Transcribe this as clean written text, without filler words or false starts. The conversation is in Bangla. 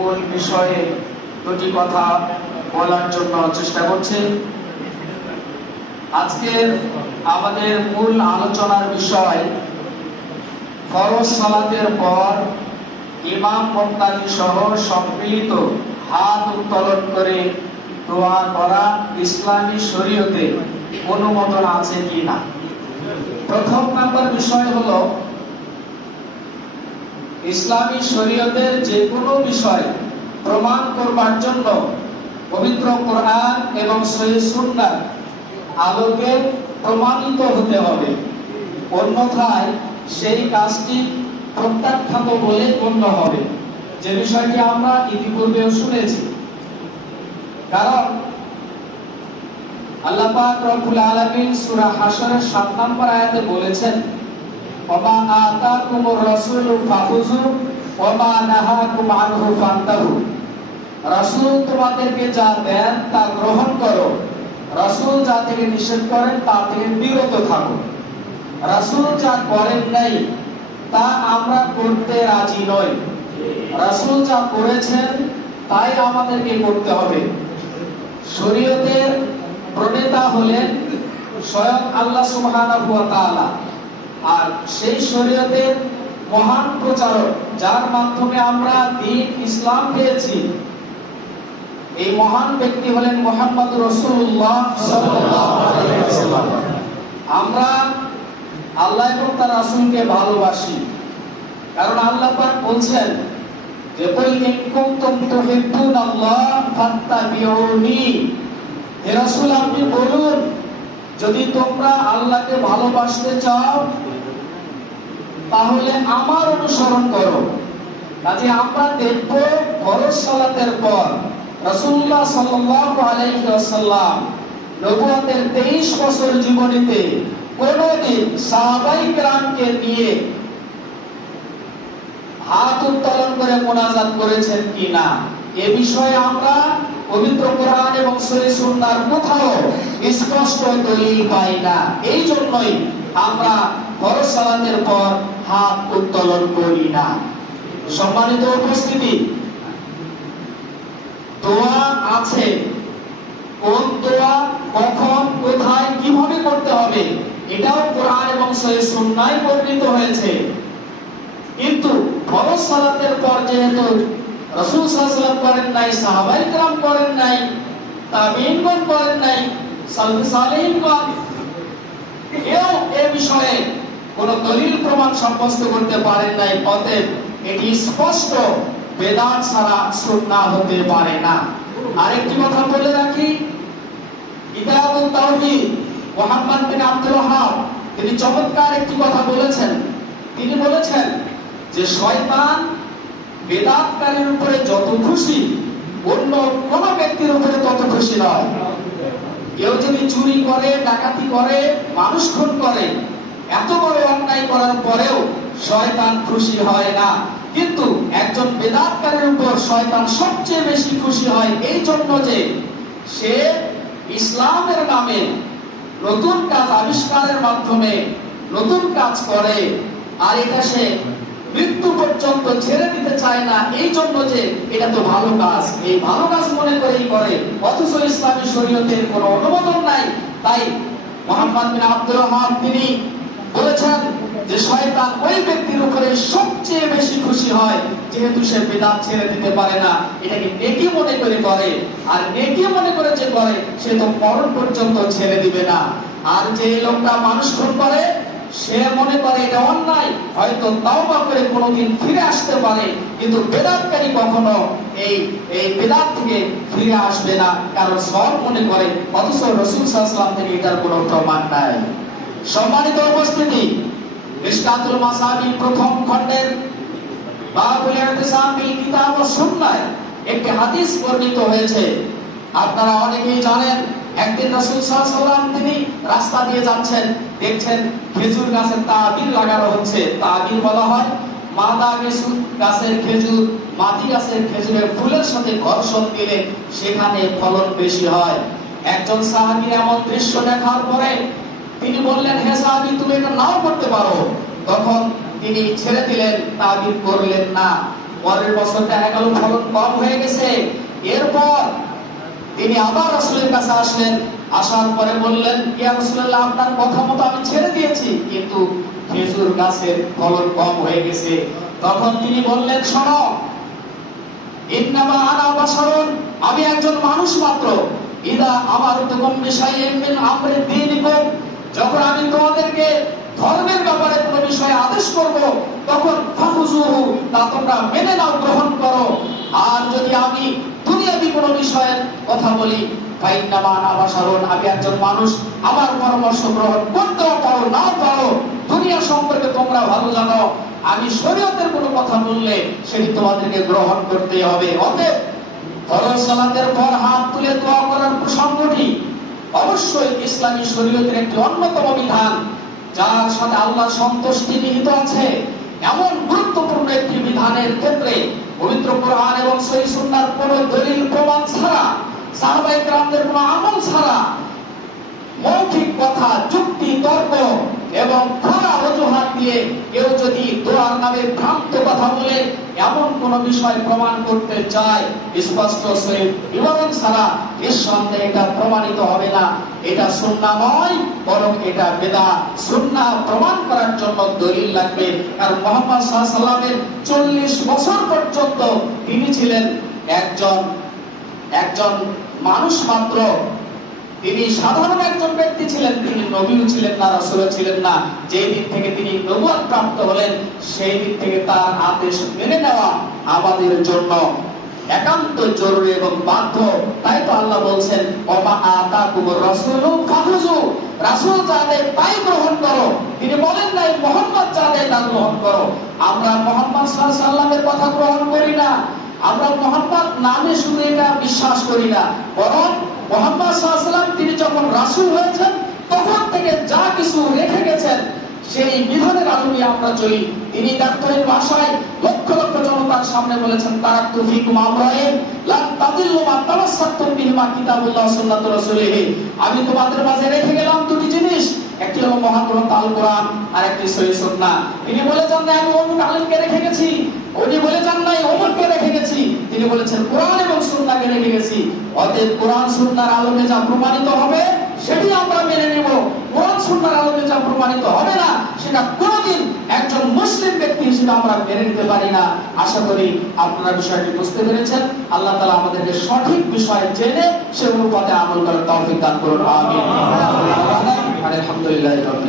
মূল বিষয়ে দুটি কথা বলার জন্য চেষ্টা করছি। আজকের আমাদের মূল আলোচনার বিষয় ফরজ সালাতের পর ইমাম মুক্তাদি সহ সম্মিলিত হাত উত্তোলন করে দোয়া করা ইসলামী শরীয়তে অনুমোদন আছে কিনা। প্রথম নাম্বার বিষয় হলো, ইসলামী শরীয়তের যে কোনো বিষয় প্রমাণ করবার জন্য পবিত্র কোরআন এবং সহিহ সুন্নাহর আলোকে প্রমাণিত হতে হবে, অন্যথায় সেই কাজটি প্রত্যাখ্যাত বলে গণ্য হবে, যে বিষয়টি আমরা ইতিপূর্বেও শুনেছি। কারণ আল্লাহ পাক রব্বুল আলামিন সূরা হাশরের 7 নম্বর আয়াতে বলেছেন, ওমা আতাকুমুর রাসূলু ফাখুযু ওমা নাহাকুম আনহু ফান্তাহু। রাসূল তোমাদেরকে যা দেন তা গ্রহণ করো, রাসূল যা থেকে নিষেধ করেন তা থেকে বিরত থাকো। রাসূল যা করেন নাই তা আমরা করতে রাজি নই, রাসূল যা করেছেন তাই আমাদেরকে করতে হবে। শরীয়তের প্রণেতা হলেন স্বয়ং আল্লাহ সুবহানাহু ওয়া তাআলা, আর সেই শরীয়তের মহান প্রচারক যার মাধ্যমে আমরা দ্বীন ইসলাম পেয়েছি, এই মহান ব্যক্তি হলেন মুহাম্মদুর রাসূলুল্লাহ সাল্লাল্লাহু আলাইহি ওয়াসাল্লাম। আমরা আল্লাহ এবং তার রাসূলকে ভালোবাসি, কারণ আল্লাহ পাক বলছেন যে কুল ইন কুনতুম তুহিব্বুনাল্লাহ ফাত্তাবিউনি। হে রাসূল, আপনি বলুন, যদি তোমরা আল্লাহকে ভালোবাসতে চাও তাহলে আমার অনুসরণ করো। কাজে আমরা দেখব ফরজ সালাতের পর রাসূলুল্লাহ সাল্লাল্লাহু আলাইহি ওয়াসাল্লাম নবুয়তের 23 বছর জীবনীতে কোনদিন সাহাবায়ে কেরামকে নিয়ে হাত উত্তোলন করে মুনাজাত করেছেন কিনা, এ বিষয়ে আমরা পবিত্র কোরআন এবং সহিহ সুন্নাহর কোথাও স্পষ্ট দলিল পাই না। এই জন্যই আমরা ফরজ সালাতের পর হাত উত্তোলন করি না। সম্মানিত উপস্থিতি, দোয়া আছে, কোন দোয়া কখন কোথায় কিভাবে করতে হবে এটাও কোরআন এবং সহিহ সুন্নাহয় বর্ণিত হয়েছে। কিন্তু ফরজ সালাতের পর যেহেতু রাসূল সাল্লাল্লাহু আলাইহি ওয়াসাল্লাম করেন নাই, সাহাবায়ে কেরাম করেন নাই, তাবিঈনগণ করেন নাই, সালফে সালেহিনগণ কেউ এই বিষয়ে কোনো দলিল প্রমাণ সাব্যস্ত করতে পারেন নাই, অতএব এটি স্পষ্ট বেদাত ছাড়া সুন্নাহ হতে পারে না। আরেকটি কথা বলে রাখি, কিতাবুত তাওহীদ মুহাম্মদ বিন আব্দুল ওয়াহাব তিনি চমৎকার একটি কথা বলেছেন। তিনি বলেছেন যে শয়তান বেদাতকারীর উপরে যত খুশি, অন্য কোন ব্যক্তির উপরে তত খুশি নয়। কেউ যদি চুরি করে, ডাকাতি করে, মানুষ খুন করে, এত বড় অন্যায় করার পরেও শয়তান খুশি হয় না, কিন্তু একজন বেদাতকারীর উপর শয়তান সবচেয়ে বেশি খুশি হয় এই জন্য যে সে ইসলামের নামে নতুন কাজ আবিষ্কারের মাধ্যমে নতুন কাজ করে, আর এটা সে মৃত্যু পর্যন্ত ছেড়ে দিতে চায় না, এই জন্য যে এটা তো ভালো কাজ, এই ভালো কাজ মনে করেই করে, অথচ ইসলামী শরীয়তের কোনো অনুমোদন নাই। তাই মুহাম্মদ বিন আব্দুল ওয়াহাব তিনি বলেছেন যে শয়তান ওই ব্যক্তির উপরে সবচেয়ে বেশি খুশি হয় যেহেতু সে বিদআত ছেড়ে দিতে পারে না, এটাকে নেকি মনে করে করে, আর নেকি মনে করে যে করে সে তো মরণ পর্যন্ত ছেড়ে দিবে না। আর যে লোকটা মানুষ খুন করে সে মনে করে এটা অন্যায়, হয়তো তাওবা করে কোনোদিন ফিরে আসতে পারে, কিন্তু বেদাতকারী কখনো এই বেদাত থেকে ফিরে আসবে না, কারণ সব মনে করে, অথচ রাসূল সাল্লাল্লাহু আলাইহি ওয়াসাল্লাম থেকে এটার কোনো প্রমাণ নাই। সম্মানিত উপস্থিতি, মিশকাতুল মাসাবিহ প্রথম খণ্ডের বাবুল ইতিসাম বিল কিতাব ওয়াস সুন্নাহ একটি হাদিস বর্ণিত হয়েছে। আপনারা অনেকেই জানেন, একদিন রাসূল সাল্লাল্লাহু আলাইহি ওয়াসাল্লাম তিনি রাস্তা দিয়ে যাচ্ছেন, দেখছেন খেজুর গাছের তাবির লাগানো হচ্ছে। তাবির বলা হয় মাদা গাছের খেজুর মাটি গাছের খেজুরের ফুলের সাথে ঘর্ষণ দিলে সেখানে ফলন বেশি হয়। একজন সাহাবী এমন দৃশ্য দেখার পরে তিনি বললেন, হে সাহাবী, তুমি এটা নাও করতে পারো। তখন তিনি ছেড়ে দিলেন, তাবির করলেন না। পরের বছর দেখা গেল ফলন কম হয়ে গেছে। এরপর তিনি আবার রাসূলের কাছে আসলেন, আসার পরে বললেন, ইয়া রাসূলুল্লাহ, আপনার কথা মতো আমি ছেড়ে দিয়েছি, কিন্তু খেজুর গাছের ফলন কম হয়ে গেছে। তখন তিনি বললেন, শোনো, ইন্নামা আনা বাশারুন, আমি একজন মানুষ মাত্র। ইদা আমারতুকুম বিশাইইন মিন আমরি দীনিকুম, যখন আমি তোমাদেরকে ধর্মের ব্যাপারে কোনো বিষয়ে আদেশ করব, তখন ফাখুযুহু, তা তোমরা মেনে নাও, গ্রহণ করো। আর যদি আমি দুনিয়াবি কোনো বিষয়ের কথা বলি, ফাইন্নামা আনা বাশারুন, আমি একজন মানুষ, আমার পরামর্শ গ্রহণ করতেও পারো, নাও পারো। দুনিয়া সম্পর্কে তোমরা ভালো জানো, আমি শরীয়তের কোনো কথা বললে সেটি তোমাদেরকে গ্রহণ করতেই হবে। অতএব ফরজ সালাতের পর হাত তুলে দোয়া করার প্রসঙ্গটি অবশ্যই ইসলামী শরীয়তের একটি অন্যতম বিধান, যার সাথে আল্লাহর সন্তুষ্টি নিহিত আছে। এমন গুরুত্বপূর্ণ একটি বিধানের ক্ষেত্রে পবিত্র কোরআন এবং সহিহ সুন্নাহর কোনো দলিল প্রমাণ ছাড়া, সাহাবায়ে কেরামদের কোনো আমল ছাড়া, মৌখিক কথা, যুক্তি, তর্ক এবং খারাপ অজুহাত দিয়ে কেউ যদি দোয়ার নামে ভ্রান্ত কথা বলে এমন কোন বিষয় প্রমাণ করতে চায়, স্পষ্ট সহিহ বিবরণ ছাড়া নিঃসন্দেহে এটা প্রমাণিত হবে না। এটা সুন্নাহ নয়, বরং এটা বিদআত। সুন্নাহ প্রমাণ করার জন্য দলিল লাগবে। কারণ মুহাম্মদ সাল্লাল্লাহু আলাইহি ওয়াসাল্লামের 40 বছর পর্যন্ত তিনি ছিলেন একজন মানুষ মাত্র। তিনি সাধারণ একজন ব্যক্তি ছিলেন, তিনি নবীও ছিলেন না, রাসূলও ছিলেন না। যেই দিন থেকে তিনি নবুয়ত প্রাপ্ত হলেন, সেই দিন থেকে তার আদেশ মেনে নেওয়া আমাদের জন্য একান্ত জরুরি এবং বাধ্য। তাই তো আল্লাহ বলছেন, ওমা আতাকুমুর রাসূলু ফাখুযু, রাসূল যা দেয় তাই গ্রহণ করো। তিনি বলেন নাই মুহাম্মদ যা দেয় তা গ্রহণ করো। আমরা মুহাম্মদ সাল্লাল্লাহু আলাইহি ওয়াসাল্লামের কথা গ্রহণ করি না, আমরা মুহাম্মদ নামে শুধু এটা বিশ্বাস করি না, বরং মুহাম্মদ সাল্লাল্লাহু আলাইহি ওয়াসাল্লাম তিনি যখন রাসূল হয়েছেন তখন থেকে যা কিছু রেখে গেছেন সেই বিধানের আলোকে আমরা চলি। তিনি দাপ্তরিক ভাষায় লক্ষ লক্ষ জনতার সামনে বলেছেন, তারাকতু ফীকুম আমরাইন লান তাদিল্লু মা তামাসসাকতুম বিহিমা কিতাবুল্লাহ ওয়া সুন্নাতুর রাসূলিহি, আমি তোমাদের মাঝে রেখে গেলাম দুটি জিনিস, একটি হলো মহাগ্রন্থ আল কোরআন আর একটি সহিহ সুন্নাহ। তিনি বলে যান না আমি অমুক আলেমকে রেখে গেছি, উনি বলে যান নাই অমুককে রেখে গেছি, তিনি বলেছেন কোরআন এবং সুন্নাহকে রেখে গেছি। অতএব কোরআন সুন্নাহর আলোকে যা প্রমাণিত হবে সেটি আমরা মেনে নেব। কোরআন সুন্নাহর আলোকে যা প্রমাণিত হবে না সেটা কোনোদিন একজন মুসলিম ব্যক্তি হিসেবে আমরা মেনে নিতে পারি না। আশা করি আপনারা বিষয়টি বুঝতে পেরেছেন। আল্লাহ তাআলা আমাদেরকে সঠিক বিষয় জেনে সে অনুপাতে আমল করার তৌফিক দান করুন। আমিন। আলহামদুলিল্লাহ।